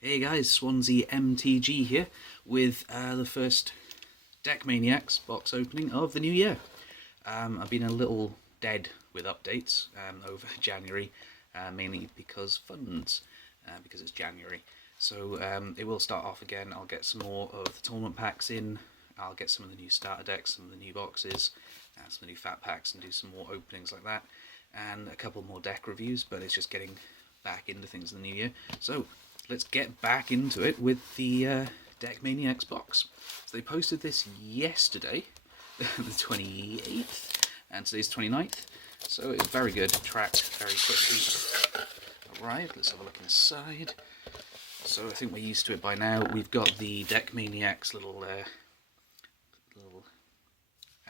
Hey guys, Swansea MTG here with the first Deck Maniacs box opening of the new year. I've been a little dead with updates over January, mainly because funds, because it's January. So it will start off again. I'll get some more of the tournament packs in. I'll get some of the new starter decks, some of the new boxes, some of the new fat packs, and do some more openings like that. And a couple more deck reviews, but it's just getting back into things in the new year. So let's get back into it with the Deck Maniacs box. So they posted this yesterday, the 28th, and today's 29th. So it's very good, tracked very quickly. Alright, let's have a look inside. So I think we're used to it by now. We've got the Deck Maniacs little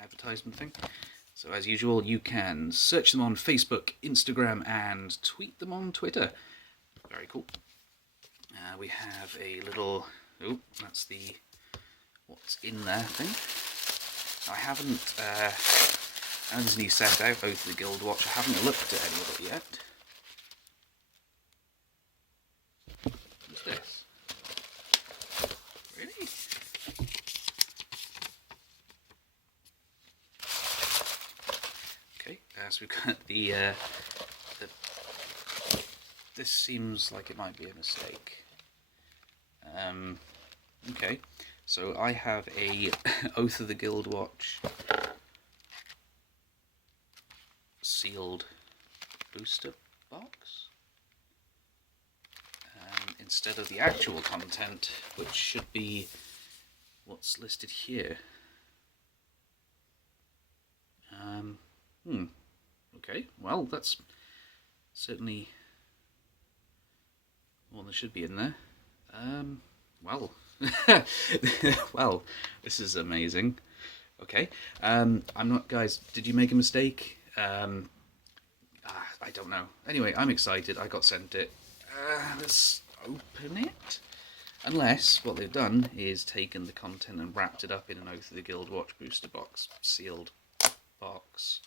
advertisement thing. So as usual, you can search them on Facebook, Instagram, and tweet them on Twitter. Very cool. We have a little, oh, that's the what's in there thing. I haven't, and there's a new set out, Oath of the Guild Watch. I haven't looked at any of it yet. What's this? Really? Okay, so we've got the this seems like it might be a mistake. Okay, so I have a Oath of the Guild Watch sealed booster box instead of the actual content, which should be what's listed here. Okay, well, that's certainly one that should be in there. Well, well, this is amazing. Okay, I'm not, guys, did you make a mistake? I don't know. Anyway, I'm excited. I got sent it. Let's open it. Unless what they've done is taken the content and wrapped it up in an Oath of the Guild Watch booster box, sealed box.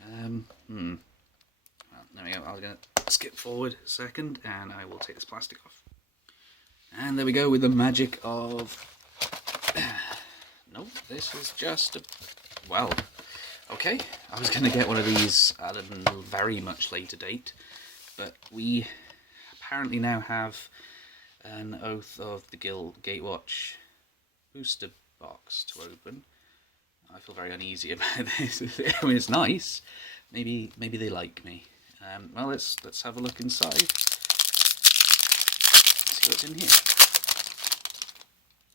Well, there we go. I'm going to skip forward a second and I will take this plastic off. And there we go with the magic of... Nope, this is just a... Well, okay. I was going to get one of these at a very much later date, but we apparently now have an Oath of the Gatewatch booster box to open. I feel very uneasy about this. I mean, it's nice. Maybe they like me. Well, let's have a look inside. See what's in here.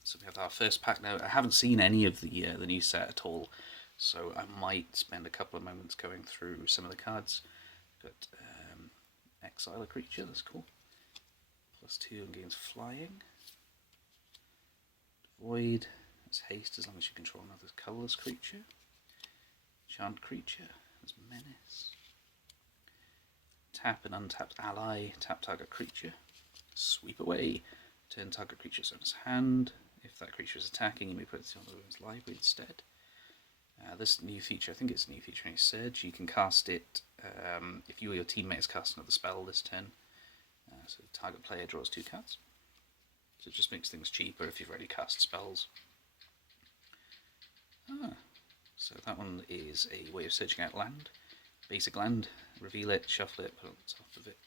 So we have our first pack now. I haven't seen any of the new set at all, so I might spend a couple of moments going through some of the cards. Got exile a creature. That's cool. +2 and gains flying. Void. That's haste as long as you control another colourless creature. Charmed creature. That's menace. Tap an untapped ally. Tap target creature. Sweep away. Turn target creature's owner's hand. If that creature is attacking, you may put it on the owner's library instead. This new feature, I think it's a new feature in Surge. You can cast it if you or your teammates cast another spell this turn. So the target player draws 2 cards. So it just makes things cheaper if you've already cast spells. So that one is a way of searching out land. Basic land, reveal it, shuffle it, put it on top of it.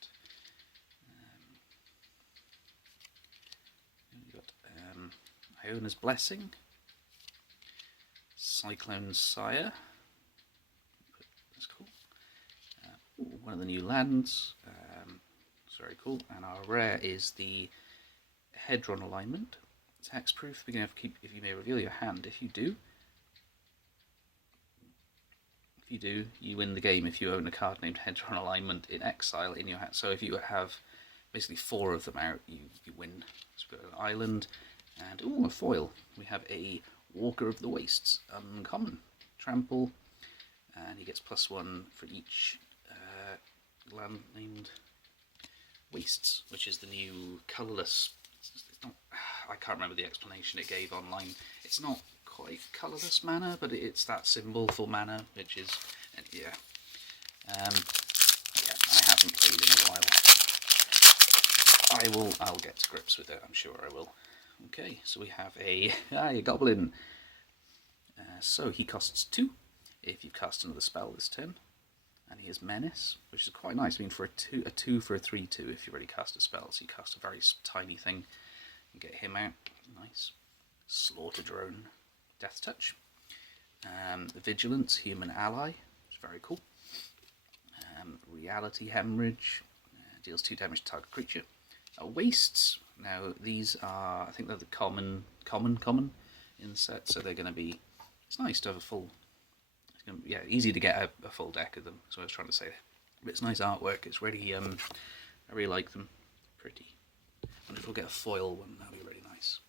We've got Iona's Blessing, Cyclone Sire. That's cool. One of the new lands. It's very cool. And our rare is the Hedron Alignment. It's hexproof. Beginning of keep if you may reveal your hand. If you do, you win the game if you own a card named Hedron Alignment in exile in your hand. So if you have basically 4 of them out, you win. So we've got an island and a foil. We have a Walker of the Wastes, uncommon, trample, and he gets +1 for each land named Wastes, which is the new colourless. It's not, I can't remember the explanation it gave online. It's not quite colourless mana, but it's that symbol for mana, which is, yeah. I haven't played in a while. I'll get to grips with it, I'm sure I will. Okay, so we have a goblin. So he costs 2 if you cast another spell this turn. And he has Menace, which is quite nice. I mean, for a 2 for a 3/2 if you already cast a spell. So you cast a very tiny thing and get him out. Nice. Slaughter Drone, Death Touch. Vigilance, Human Ally, which is very cool. Reality Hemorrhage, deals 2 damage to target creature. Wastes, now these are, I think they're the common in the set, so they're going to be, it's nice to have a full, easy to get a full deck of them, that's what I was trying to say. But it's nice artwork, it's really, I really like them, pretty. I wonder if we'll get a foil one, that'll be really nice.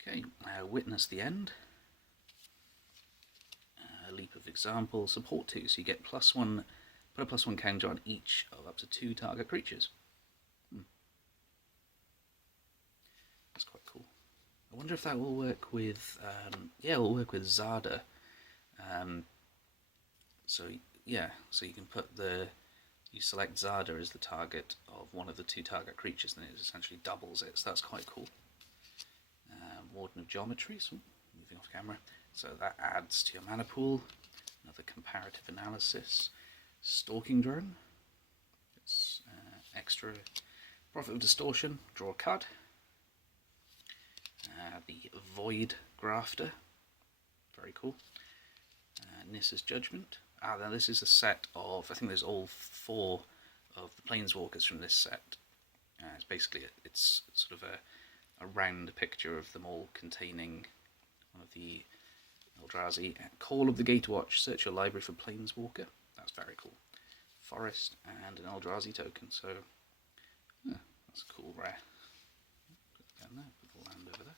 Okay, Witness the End. Leap of Example, support 2, so you get +1, put a +1 counter on each of up to 2 target creatures. That's quite cool. I wonder if that will work with, it will work with Zada. So you can put you select Zada as the target of one of the 2 target creatures, and it essentially doubles it, so that's quite cool. Warden of Geometry, so moving off camera. So that adds to your mana pool. Another comparative analysis. Stalking Drone. It's extra Prophet of Distortion. Draw a card. The Void Grafter. Very cool. Nissa's Judgment. Now this is a set of, I think there's all 4 of the Planeswalkers from this set. It's basically, it's sort of a round picture of them all containing one of the Eldrazi. Call of the Gatewatch, search your library for Planeswalker. That's very cool. Forest and an Eldrazi token, so that's a cool rare. Put that down there, put the land over there.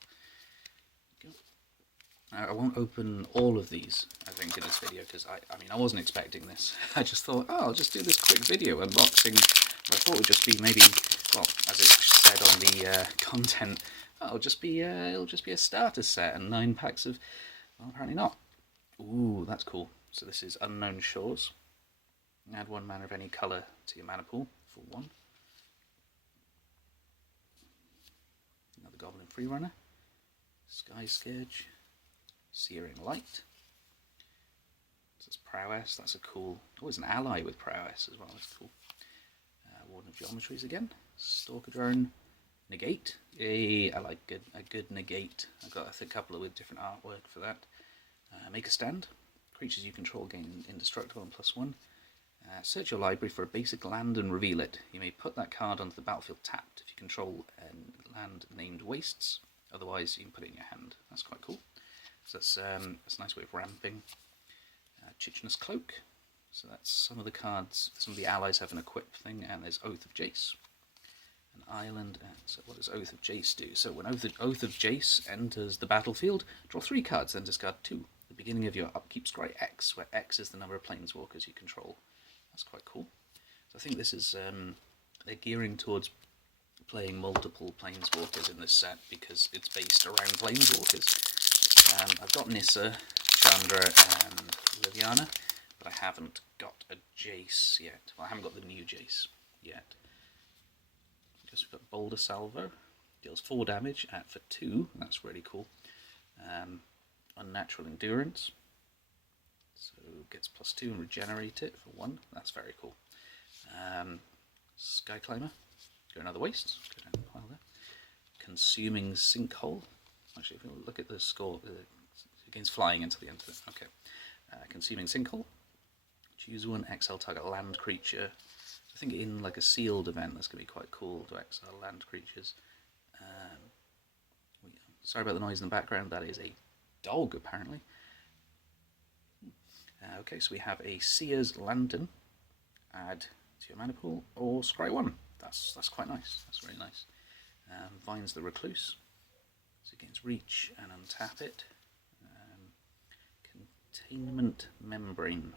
I won't open all of these, I think, in this video, because I mean, I wasn't expecting this. I just thought, I'll just do this quick video unboxing. I thought it would just be maybe, well, as it said on the content, it'll just be a starter set and 9 packs of, well, apparently not. Ooh, that's cool. So this is Unknown Shores. Add 1 mana of any colour to your mana pool for 1. Another Goblin Freerunner. Sky Scourge. Searing Light. So it's Prowess, that's a cool, always an ally with Prowess as well, that's cool. Warden of Geometries again. Stalker Drone. Negate. I like a good negate. I've got a couple with different artwork for that. Make a Stand. Creatures you control gain indestructible and +1. Search your library for a basic land and reveal it. You may put that card onto the battlefield tapped if you control a land named Wastes. Otherwise, you can put it in your hand. That's quite cool. So that's a nice way of ramping. Chichenous Cloak. So that's some of the cards. Some of the allies have an equip thing, and there's Oath of Jace. An island. So what does Oath of Jace do? So when Oath of Jace enters the battlefield, draw 3 cards, then discard 2. The beginning of your upkeep, scry X, where X is the number of planeswalkers you control. That's quite cool. So I think this is they're gearing towards playing multiple planeswalkers in this set because it's based around planeswalkers. I've got Nissa, Chandra, and Liviana, but I haven't got a Jace yet. Well, I haven't got the new Jace yet. Because we've got Boulder Salvo, deals 4 damage for 2. That's really cool. Unnatural Endurance. So gets +2 and regenerate it for 1. That's very cool. Sky Climber. Go another waste. Go down the pile there. Consuming Sinkhole. Actually, if we look at the score, it gains flying until the end of it. Okay. Consuming Sinkhole. Choose 1, exile target land creature. I think in like a sealed event, that's going to be quite cool to exile land creatures. Sorry about the noise in the background. That is a dog, apparently. Okay, so we have a Seer's Lantern. Add to your mana pool, or scry 1. That's quite nice. That's really nice. Vines the Recluse. So it gains reach and untap it. Containment Membrane.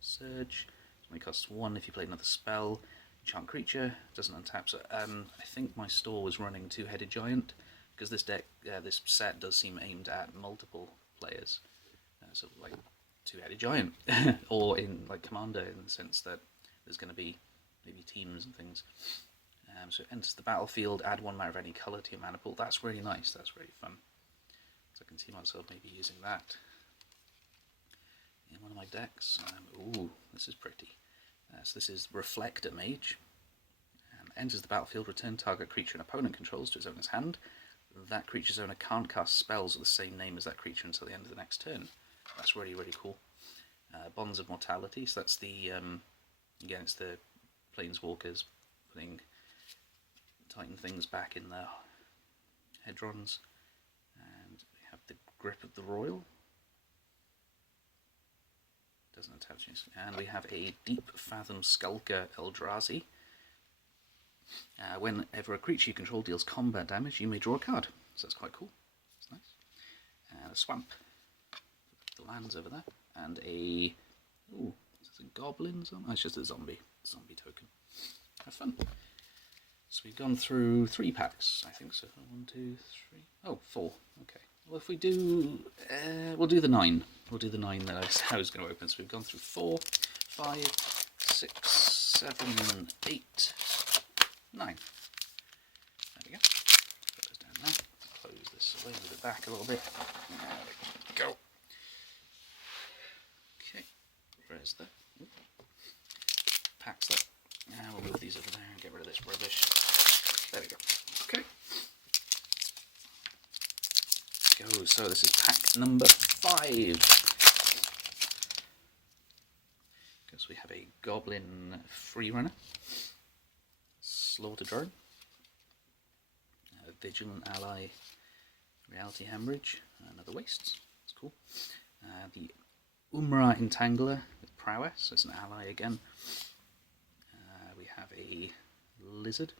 Surge. It only costs 1 if you play another spell. Enchant creature. Doesn't untap. So I think my store was running Two-Headed Giant because this deck, this set does seem aimed at multiple players. So like Two-Headed Giant, or in like Commander, in the sense that there's going to be maybe teams and things. So it enters the battlefield, add 1 mana of any colour to your mana pool. That's really nice, that's really fun. So I can see myself maybe using that in one of my decks. Ooh, this is pretty. So this is Reflector Mage. Enters the battlefield, return target creature an opponent controls to its owner's hand. That creature's owner can't cast spells of the same name as that creature until the end of the next turn. That's really, really cool. Bonds of Mortality, so that's the, again, it's the Planeswalkers putting Titan things back in their hedrons. And we have the Grip of the Royal. Doesn't attach anything. And we have a Deep Fathom Skulker Eldrazi. Whenever a creature you control deals combat damage, you may draw a card. So that's quite cool. That's nice. And a Swamp. The lands over there. And a... Ooh, is this a goblin? Oh, it's just a zombie token. Have fun. So we've gone through 3 packs, I think so. 1, 2, 3... Oh, 4. Okay. Well, if we do... we'll do the 9. We'll do the 9 that I was going to open. So we've gone through 4, 5, 6, 7, 8, 9. There we go. Put those down there. Close this away, move it back a little bit. There we go. Okay. Where's the... Packs that. Now we'll move these over there and get rid of this rubbish. There we go. Okay. Go. So this is pack number 5. Because we have a Goblin Freerunner, Slaughter Drone, Vigilant Ally, Reality Hemorrhage, another Wastes. That's cool. The Umra Entangler with Prowess. It's an ally again. We have a Lizard.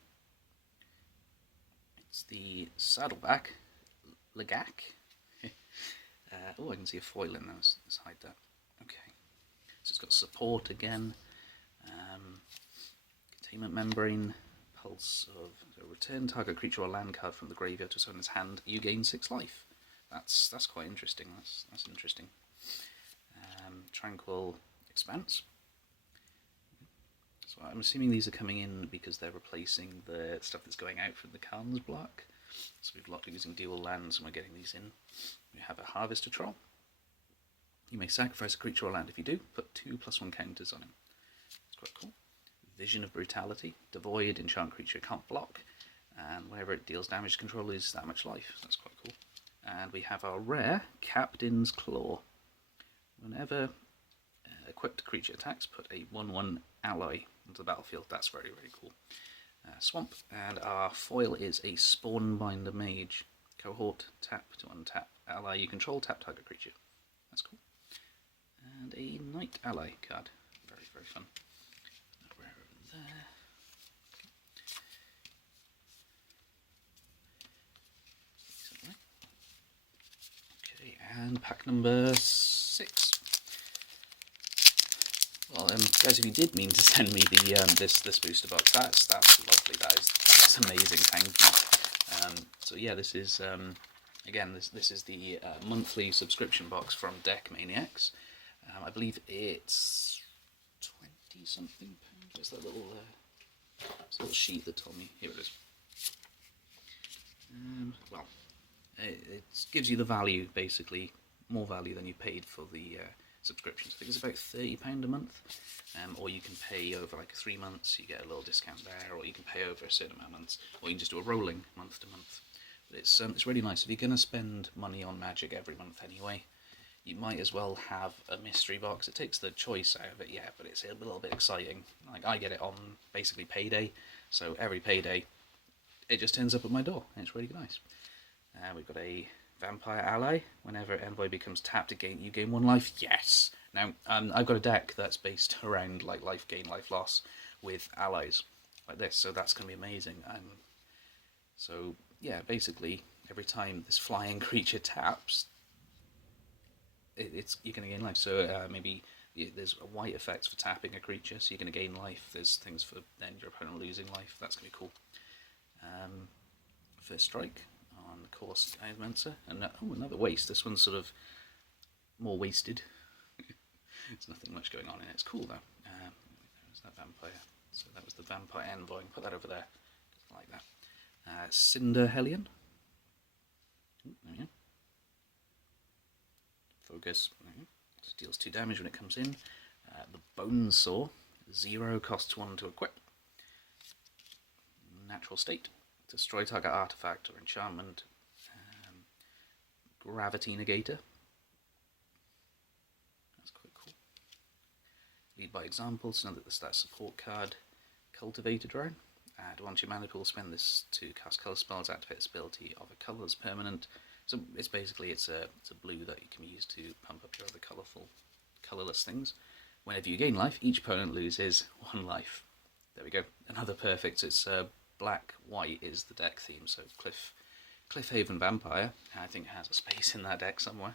It's the Saddleback, Lagak. Oh, I can see a foil in there. Let's hide that. Okay. So it's got support again. Containment Membrane. Pulse of... So return target creature or land card from the graveyard to its owner's hand. You gain 6 life. That's quite interesting. That's interesting. Tranquil Expanse. So I'm assuming these are coming in because they're replacing the stuff that's going out from the Khan's block. So we've locked using dual lands and we're getting these in. We have a Harvester Troll. You may sacrifice a creature or land. If you do, put 2/+1 counters on him. It's quite cool. Vision of Brutality. Devoid, enchant creature can't block. And whenever it deals damage to control, loses that much life. That's quite cool. And we have our rare Captain's Claw. Whenever equipped creature attacks, put a 1/1 ally onto the battlefield. That's very, very cool. Swamp, and our foil is a Spawnbinder Mage. Cohort, tap to untap ally you control, tap target creature. That's cool. And a Knight Ally card. Very, very fun. We're over there. Okay, and pack number 6. Well, guys, if you did mean to send me the this booster box, that's lovely. That's amazing. Thank you. So yeah, this is again this is the monthly subscription box from Maniacs. I believe it's 20 something pounds. There's that little sheet that told me. Here it is. Well, it gives you the value, basically more value than you paid for the subscriptions. I think it's about £30 a month, or you can pay over like 3 months, you get a little discount there, or you can pay over a certain amount of months, or you can just do a rolling month to month. But it's really nice. If you're going to spend money on Magic every month anyway, you might as well have a mystery box. It takes the choice out of it, yeah, but it's a little bit exciting. Like, I get it on basically payday, so every payday it just turns up at my door, and it's really nice. We've got a Vampire Ally. Whenever Envoy becomes tapped, you gain 1 life. Yes! Now, I've got a deck that's based around like life gain, life loss with allies like this, so that's going to be amazing. So, yeah, basically, every time this flying creature taps, you're going to gain life. So maybe there's white effects for tapping a creature, so you're going to gain life. There's things for then your opponent losing life. That's going to be cool. First Strike on the course Mensa, and another waste. This one's sort of more wasted. There's nothing much going on in it. It's cool though. There's that vampire. So that was the Vampire Envoy. Put that over there. like that. Cinder Hellion. There we go. Focus. Deals 2 damage when it comes in. The Bone Saw. 0, costs 1 to equip. Natural State. Destroy target artifact or enchantment. Gravity Negator. That's quite cool. Lead by example, so now that there's that support card. Cultivator Drone. Add 1 to your mana pool, spend this to cast colour spells, activate this ability of a colourless permanent. So it's basically it's a blue that you can use to pump up your other colourless things. Whenever you gain life, each opponent loses 1 life. There we go. Another perfect. It's black-white is the deck theme, so Cliffhaven Vampire, I think, has a space in that deck somewhere.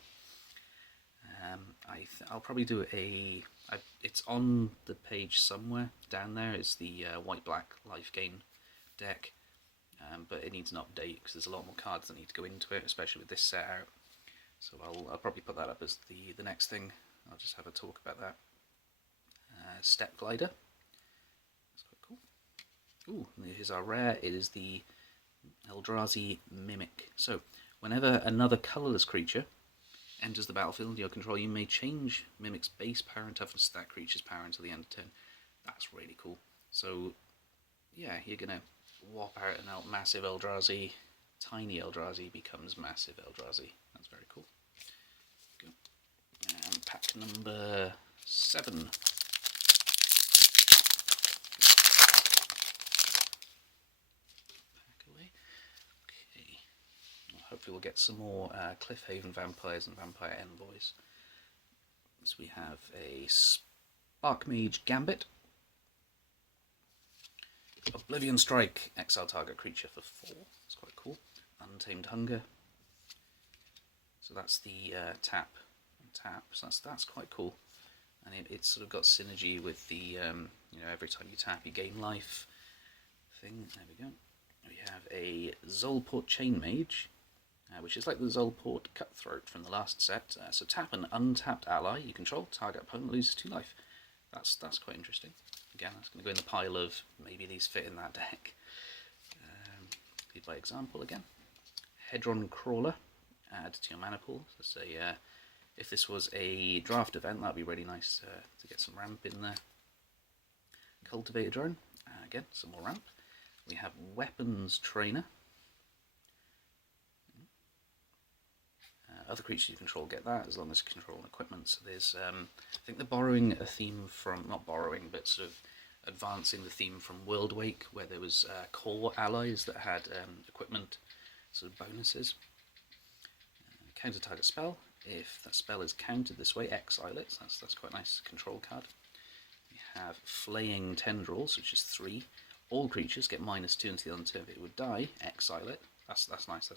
I'll probably do it's on the page somewhere down there. It's the white-black life gain deck, but it needs an update because there's a lot more cards that need to go into it, especially with this set out. So I'll probably put that up as the next thing. I'll just have a talk about that. Step Glider. That's quite cool. Ooh, here's our rare. It is the Eldrazi Mimic. So whenever another colourless creature enters the battlefield under your control, you may change Mimic's base power and toughness to that creature's power until the end of turn. That's really cool. So yeah, you're gonna whop out an massive Eldrazi. Tiny Eldrazi becomes massive Eldrazi. That's very cool. Go. And pack number 7. Hopefully we'll get some more Cliffhaven Vampires and Vampire Envoys. So we have a Spark Mage Gambit. Oblivion Strike, exile target creature for 4. That's quite cool. Untamed Hunger. So that's the tap and tap. So that's quite cool. And it's sort of got synergy with the every time you tap you gain life thing. There we go. We have a Zolport Chain Mage. Which is like the Zolport Cutthroat from the last set. So tap an untapped ally you control, target opponent loses 2 life. That's quite interesting. Again, that's going to go in the pile of maybe these fit in that deck. Lead by example again. Hedron Crawler, add to your mana pool. So say if this was a draft event, that'd be really nice to get some ramp in there. Cultivator Drone, again, some more ramp. We have Weapons Trainer. Other creatures you control get that, as long as you control equipment. So there's, I think they're borrowing a theme from, not borrowing, but sort of advancing the theme from World Wake, where there was core allies that had equipment sort of bonuses. Counter target spell. If that spell is countered this way, exile it. That's quite a nice control card. We have Flaying Tendrils, which is 3. All creatures get -2 until the end of turn. If it would die, exile it. That's nice.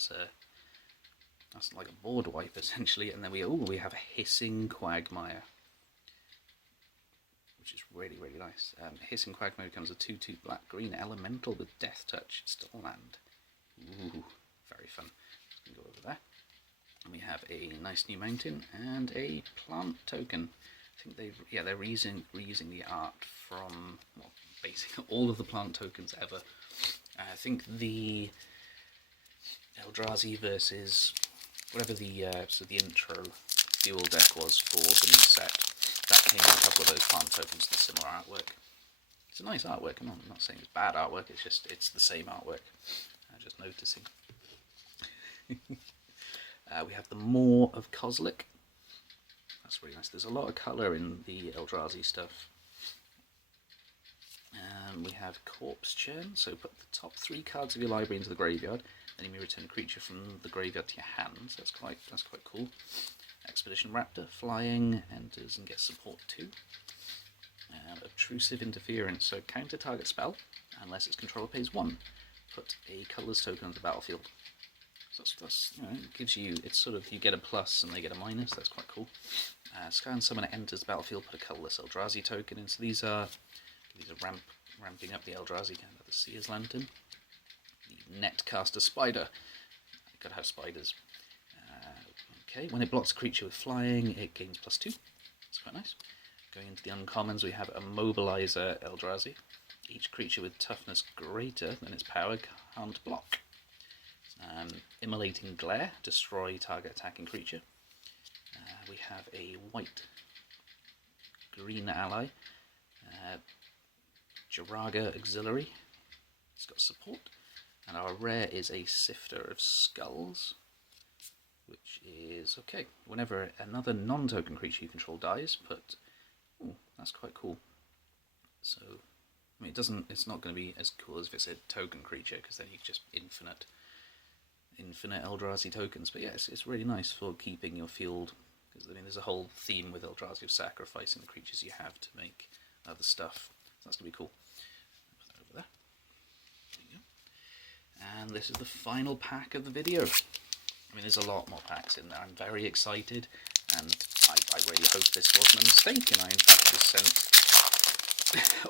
That's like a board wipe, essentially. And then we have a Hissing Quagmire, which is really, really nice. Hissing Quagmire becomes a 2/2 black-green elemental with Death Touch. It's still land. Ooh, very fun. Just gonna go over there. And we have a nice new mountain and a plant token. I think they're reusing the art from, well, basically all of the plant tokens ever. I think the Eldrazi versus whatever the intro dual deck was for the new set, that came with a couple of those plant tokens with similar artwork. It's a nice artwork. I'm not saying it's bad artwork. It's the same artwork. I'm just noticing. We have the Maw of Kozilek. That's really nice. There's a lot of colour in the Eldrazi stuff. We have Corpse Churn. So put the top 3 cards of your library into the graveyard. Then you may return a creature from the graveyard to your hands. That's quite cool. Expedition Raptor, flying, enters and gets support 2. Obtrusive Interference, so counter target spell, unless its controller pays 1. Put a colourless token on the battlefield. So that's it gives you, it's sort of, you get a plus and they get a minus. That's quite cool. Sky and Summoner enters the battlefield, put a colourless Eldrazi token in. So these are ramping up the Eldrazi. The Seer's Lantern. Netcaster Spider. Gotta have spiders. Okay, when it blocks a creature with flying, it gains +2. That's quite nice. Going into the uncommons, we have a Mobilizer Eldrazi. Each creature with toughness greater than its power can't block. Immolating Glare, destroy target attacking creature. We have a white-green ally, Jiraga Auxiliary. It's got support. And our rare is a Sifter of Skulls, which is okay. Whenever another non-token creature you control dies, put. Oh, that's quite cool. So, I mean, it's not going to be as cool as if it's a token creature, because then you just infinite Eldrazi tokens. But yeah, it's really nice for keeping your field, because I mean, there's a whole theme with Eldrazi of sacrificing the creatures you have to make other stuff. So that's going to be cool. Put that over there. There you go. And this is the final pack of the video. I mean, there's a lot more packs in there. I'm very excited, and I really hope this wasn't a mistake, and I in fact just sent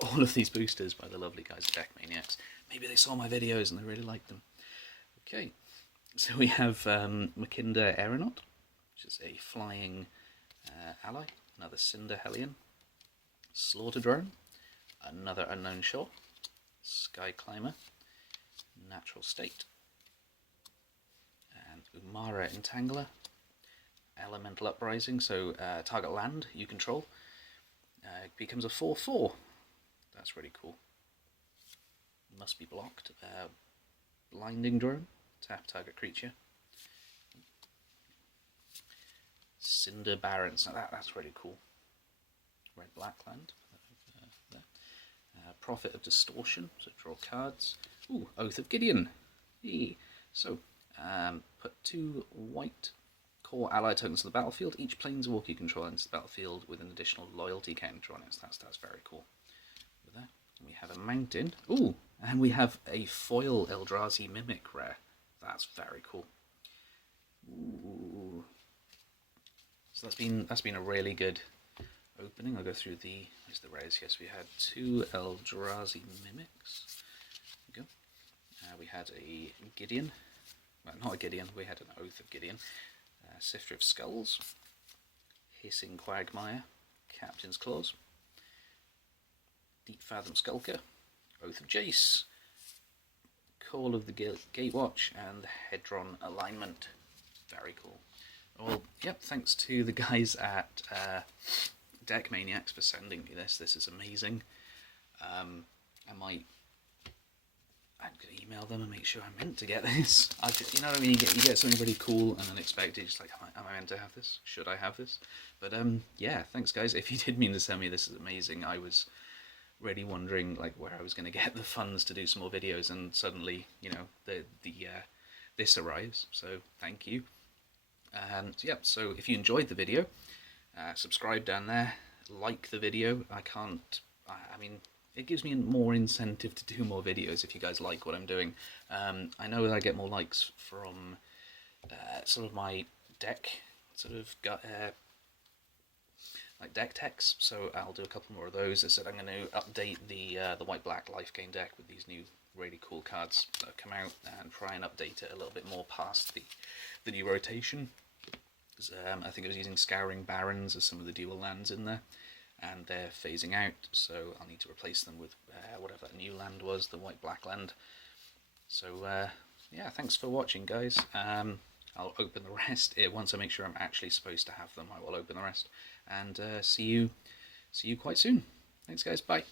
all of these boosters by the lovely guys at Maniacs. Maybe they saw my videos and they really liked them. Okay, so we have Makinda Aeronaut, which is a flying ally, another Cinder Hellion, Slaughter Drone, another Unknown Shore, Sky Climber, Natural State, and Umara Entangler, Elemental Uprising, so target land you control becomes a 4/4. That's really cool. Must be blocked. Blinding Drone, tap target creature. Cinder Barrens, now that's really cool. Red-black land. Prophet of Distortion, so draw cards. Ooh, Oath of Gideon. Eee. So, put 2 white core ally tokens to the battlefield. Each planeswalker you control enters the battlefield with an additional loyalty counter on it. So that's very cool. With that, we have a mountain. Ooh, and we have a foil Eldrazi Mimic rare. That's very cool. Ooh. So that's been a really good opening. I'll go through here's the rares. Yes, we had 2 Eldrazi Mimics. There we go. We had a Gideon. Well, not a Gideon, we had an Oath of Gideon. Sifter of Skulls. Hissing Quagmire. Captain's Claws. Deep Fathom Skulker. Oath of Jace. Call of the Gatewatch, and Hedron Alignment. Very cool. Well, yep, thanks to the guys at Maniacs for sending me this. This is amazing. I'm going to email them and make sure I'm meant to get this. You know what I mean? You get something really cool and unexpected. Just like, am I meant to have this? Should I have this? But yeah, thanks guys. If you did mean to send me this, is amazing. I was really wondering like where I was going to get the funds to do some more videos, and suddenly, you know, this arrives. So thank you. And yeah, so if you enjoyed the video, subscribe down there, like the video. I mean, it gives me more incentive to do more videos if you guys like what I'm doing. I know that I get more likes from sort of my deck, like deck techs, so I'll do a couple more of those. I said I'm going to update the white-black life gain deck with these new really cool cards that have come out, and try and update it a little bit more past the new rotation. I think I was using Scouring Barrens as some of the dual lands in there, and they're phasing out, so I'll need to replace them with whatever that new land was, the white-black land. So yeah, thanks for watching guys. I'll open the rest once I make sure I'm actually supposed to have them. I will open the rest, and see you quite soon. Thanks guys, bye.